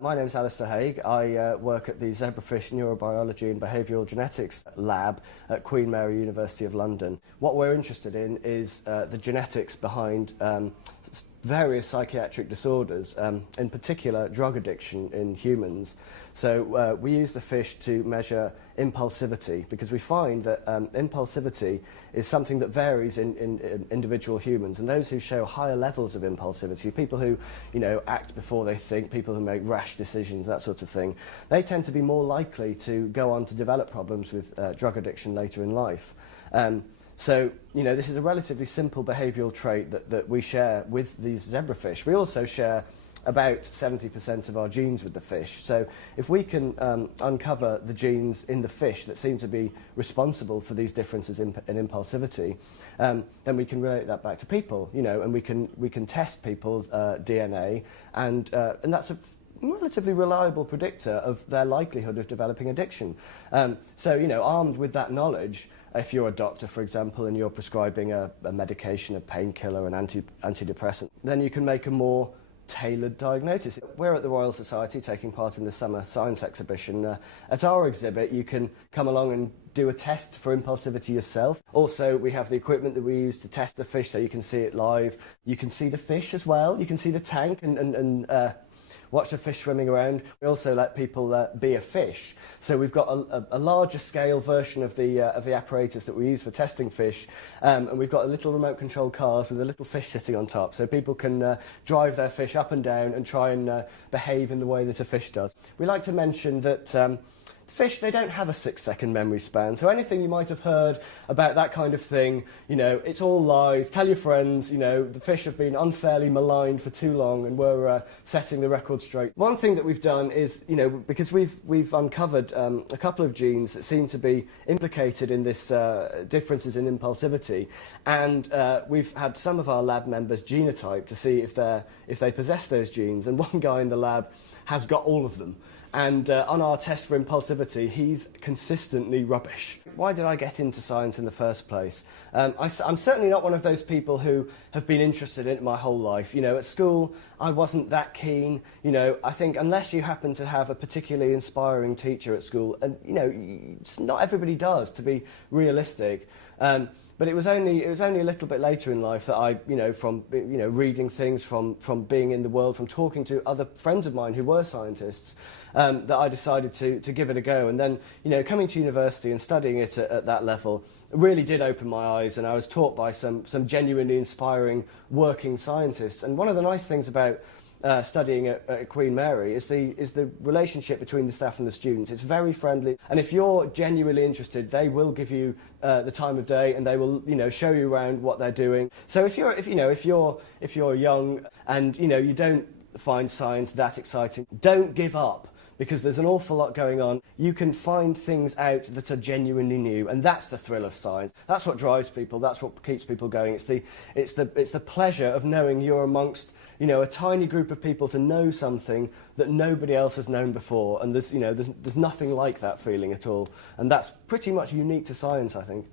My name's Alistair. I work at the zebrafish neurobiology and behavioural genetics lab at Queen Mary University of London. What we're interested in is the genetics behind various psychiatric disorders, in particular drug addiction in humans. So we use the fish to measure impulsivity because we find that impulsivity is something that varies in individual humans, and those who show higher levels of impulsivity, people who act before they think, people who make rash decisions, that sort of thing, they tend to be more likely to go on to develop problems with drug addiction later in life. So, this is a relatively simple behavioural trait that we share with these zebrafish. We also share about 70% of our genes with the fish. So if we can uncover the genes in the fish that seem to be responsible for these differences in impulsivity, then we can relate that back to people, and we can test people's DNA, and that's a relatively reliable predictor of their likelihood of developing addiction. So, armed with that knowledge, if you're a doctor, for example, and you're prescribing a medication, a painkiller, an antidepressant, then you can make a more tailored diagnosis. We're at the Royal Society taking part in the summer science exhibition. At our exhibit, you can come along and do a test for impulsivity yourself. Also, we have the equipment that we use to test the fish so you can see it live. You can see the fish as well. You can see the tank and watch the fish swimming around. We also let people be a fish. So we've got a larger scale version of the apparatus that we use for testing fish, and we've got a little remote control cars with a little fish sitting on top, so people can drive their fish up and down and try and behave in the way that a fish does. We like to mention that fish, they don't have a 6-second memory span, so anything you might have heard about that kind of thing, it's all lies. Tell your friends, the fish have been unfairly maligned for too long and we're setting the record straight. One thing that we've done is, because we've uncovered a couple of genes that seem to be implicated in this differences in impulsivity, and we've had some of our lab members genotype to see if they possess those genes, and one guy in the lab has got all of them. And on our test for impulsivity, he's consistently rubbish. Why did I get into science in the first place? I'm certainly not one of those people who have been interested in it my whole life. At school, I wasn't that keen. I think unless you happen to have a particularly inspiring teacher at school, and not everybody does, to be realistic. But it was only a little bit later in life that I, from reading things, from being in the world, from talking to other friends of mine who were scientists, that I decided to give it a go. And then, coming to university and studying it at that level really did open my eyes, and I was taught by some genuinely inspiring working scientists. And one of the nice things about studying at Queen Mary is the relationship between the staff and the students. It's very friendly, and if you're genuinely interested, they will give you the time of day, and they will show you around what they're doing. So if you're young and you don't find science that exciting, don't give up, because there's an awful lot going on. You can find things out that are genuinely new, and that's the thrill of science. That's what drives people. That's what keeps people going. It's the pleasure of knowing you're amongst a tiny group of people to know something that nobody else has known before, and there's nothing like that feeling at all, and that's pretty much unique to science, I think.